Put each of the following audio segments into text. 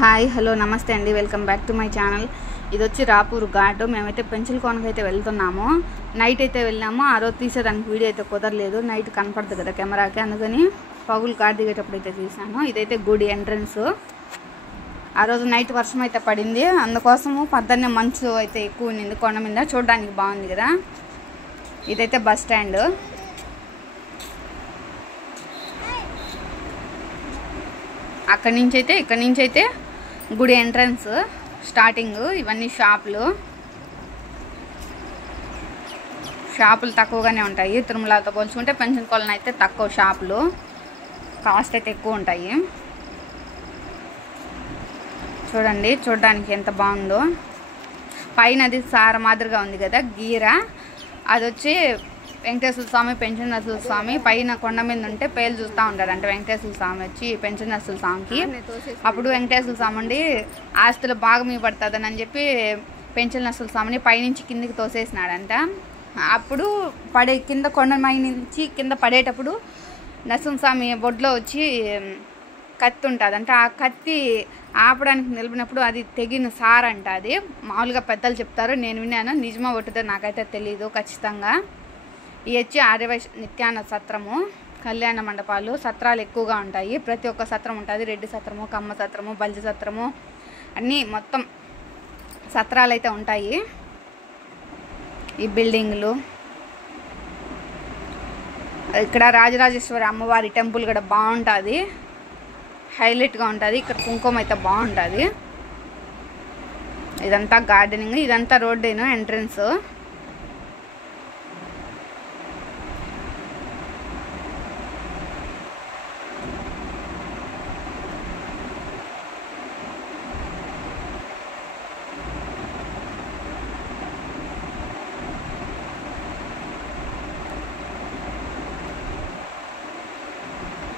Hi hello నమస్తే అండి, welcome back to my channel. ఇది వచ్చి రాపూర్ ఘాట్. మేమైతే పెంచలకోనకి అయితే వెళ్తున్నాము. నైట్ అయితే వెళ్ళాము. ఆ రోజు తీసేదానికి వీడియో అయితే కుదరలేదు, నైట్ కనపడుతుంది కదా కెమెరాకి, అందుకని పగులు ఘాట్ దిగేటప్పుడు అయితే తీసాను. ఇదైతే గుడి ఎంట్రన్స్. ఆ రోజు నైట్ వర్షం అయితే పడింది, అందుకోసము పొద్దున్నే మంచు అయితే ఎక్కువ ఉండింది కొండ మీద, చూడడానికి బాగుంది కదా. ఇదైతే బస్ స్టాండ్. అక్కడి నుంచి అయితే గుడి ఎంట్రన్స్ స్టార్టింగ్. ఇవన్నీ షాపులు తక్కువగానే ఉంటాయి. తిరుమలతో పోల్చుకుంటే పెంచలకోన అయితే తక్కువ షాపులు, కాస్ట్ అయితే ఎక్కువ ఉంటాయి. చూడండి, చూడడానికి ఎంత బాగుందో. పైన అది సార మాదిరిగా ఉంది కదా గీర, అది వచ్చి వెంకటేశ్వర స్వామి, పెంచనరసుల స్వామి. పైన కొండ మీద ఉంటే పేలు చూస్తూ ఉంటాడు అంటే వెంకటేశ్వర స్వామి వచ్చి పెంచనరసుల స్వామికి. అప్పుడు వెంకటేశ్వర స్వామి ఉండి ఆస్తులు బాగా మీ పడుతుందని అని చెప్పి పెంచనరసుల స్వామిని పైనుంచి కిందికి తోసేసినాడంట. అప్పుడు కింద కొండ నుంచి కింద పడేటప్పుడు నరసింహస్వామి బొడ్లో వచ్చి కత్తి ఉంటుంది అంటే ఆ కత్తి ఆపడానికి నిలిపినప్పుడు అది తెగిన సారంట. అది మామూలుగా పెద్దలు చెప్తారు, నేను విన్నాను. నిజమా ఒట్టిదో నాకైతే తెలీదు ఖచ్చితంగా. ఇవి వచ్చి ఆర్యవైశ్య నిత్యాన్న సత్రము, కళ్యాణ మండపాలు, సత్రాలు ఎక్కువగా ఉంటాయి. ప్రతి ఒక్క సత్రం ఉంటుంది. రెడ్డి సత్రము, కమ్మ సత్రము, బల్జ సత్రము, అన్నీ మొత్తం సత్రాలు అయితే ఉంటాయి. ఈ బిల్డింగ్లు. ఇక్కడ రాజరాజేశ్వరి అమ్మవారి టెంపుల్ కూడా బాగుంటుంది, హైలైట్గా ఉంటుంది. ఇక్కడ కుంకుమ అయితే బాగుంటుంది. ఇదంతా గార్డెనింగ్, ఇదంతా రోడ్డేను ఎంట్రన్స్.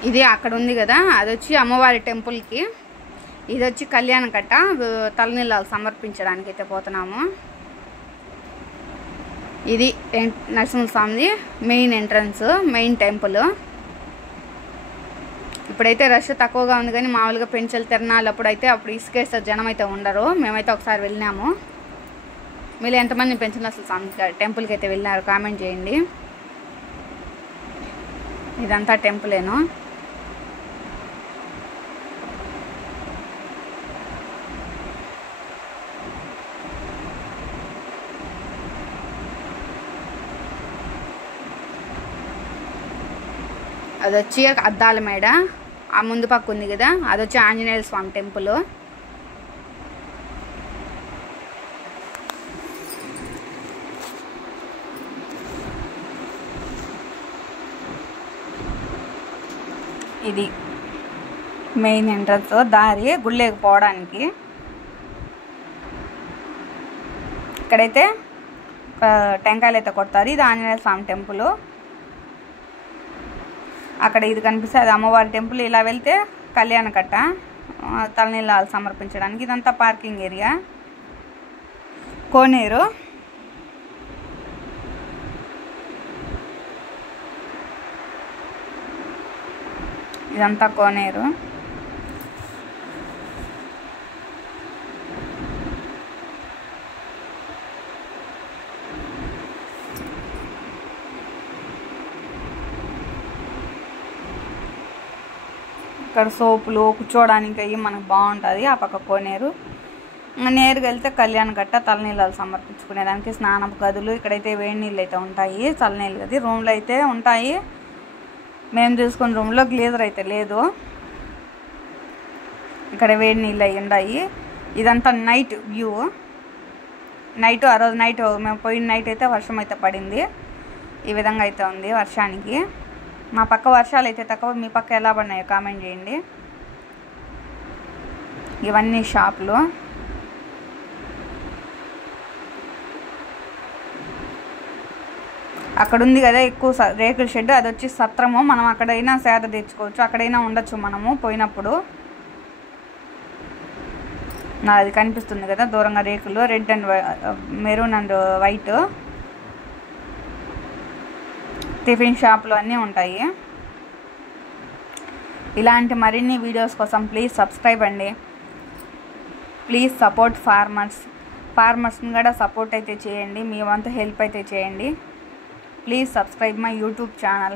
ఇది అక్కడ ఉంది కదా, అది వచ్చి అమ్మవారి టెంపుల్కి. ఇది వచ్చి కళ్యాణ కట్ట, తలనీళ్ళు సమర్పించడానికి అయితే పోతున్నాము. ఇది నరసింహస్వామిది మెయిన్ ఎంట్రన్స్, మెయిన్ టెంపుల్. ఇప్పుడైతే రష్ తక్కువగా ఉంది, కానీ మామూలుగా పెంచలు తిరణాలు అప్పుడు ఇసుకేస్తే జనం అయితే ఉండరు. మేమైతే ఒకసారి వెళ్ళినాము. మీరు ఎంతమంది పెంచనరసుల స్వామి టెంపుల్కి అయితే వెళ్ళినారు కామెంట్ చేయండి. ఇదంతా టెంపులేను. అది వచ్చి అద్దాల మేడ, ఆ ముందు పక్క ఉంది కదా, అది వచ్చి ఆంజనేయ స్వామి టెంపుల్. ఇది మెయిన్ ఎంట్రన్స్ దారి గుళ్ళేకి పోవడానికి. ఇక్కడైతే టెంకాయలు అయితే కొడతారు. ఇది ఆంజనేయ స్వామి టెంపుల్. అక్కడ ఇది కనిపిస్తే అది అమ్మవారి టెంపుల్. ఇలా వెళ్తే కళ్యాణ కట్ట, తలనీళ్ళు సమర్పించడానికి. ఇదంతా పార్కింగ్ ఏరియా. కోనేరు. ఇదంతా కోనేరు. ఇక్కడ సోపులు కూర్చోవడానికి అయ్యి మనకు బాగుంటుంది. ఆ పక్క కోనేరు. నేరుగా వెళ్తే కళ్యాణ కట్ట, తలనీళ్ళు సమర్పించుకునేదానికి స్నానం గదులు. ఇక్కడైతే వేడి నీళ్ళు అయితే ఉంటాయి, చల్లనీళ్ళు గది. రూమ్లు అయితే ఉంటాయి. మేము చూసుకున్న రూమ్లో గ్లేజర్ అయితే లేదు. ఇక్కడ వేడి నీళ్ళు అవి ఉన్నాయి. ఇదంతా నైట్ వ్యూ. ఆ రోజు నైట్ మేము పోయిన నైట్ అయితే వర్షం అయితే పడింది. ఈ విధంగా అయితే ఉంది వర్షానికి. మా పక్క వర్షాలు అయితే తక్కువ, మీ పక్క ఎలా పడినాయో కామెంట్ చేయండి. ఇవన్నీ షాపులు. అక్కడ ఉంది కదా ఎక్కువ రేకుల షెడ్, అది వచ్చి సత్రము. మనం అక్కడైనా సేద తెచ్చుకోవచ్చు, అక్కడైనా ఉండొచ్చు మనము పోయినప్పుడు. అది కనిపిస్తుంది కదా దూరంగా రేకులు, red and maroon and white. Tiffin షాపులు అన్నీ ఉంటాయి. ఇలాంటి మరిన్ని వీడియోస్ కోసం ప్లీజ్ సబ్స్క్రైబ్ అండి. ప్లీజ్ సపోర్ట్ ఫార్మర్స్ని కూడా సపోర్ట్ అయితే చేయండి, మీ వంతు హెల్ప్ అయితే చేయండి. Please subscribe my YouTube channel.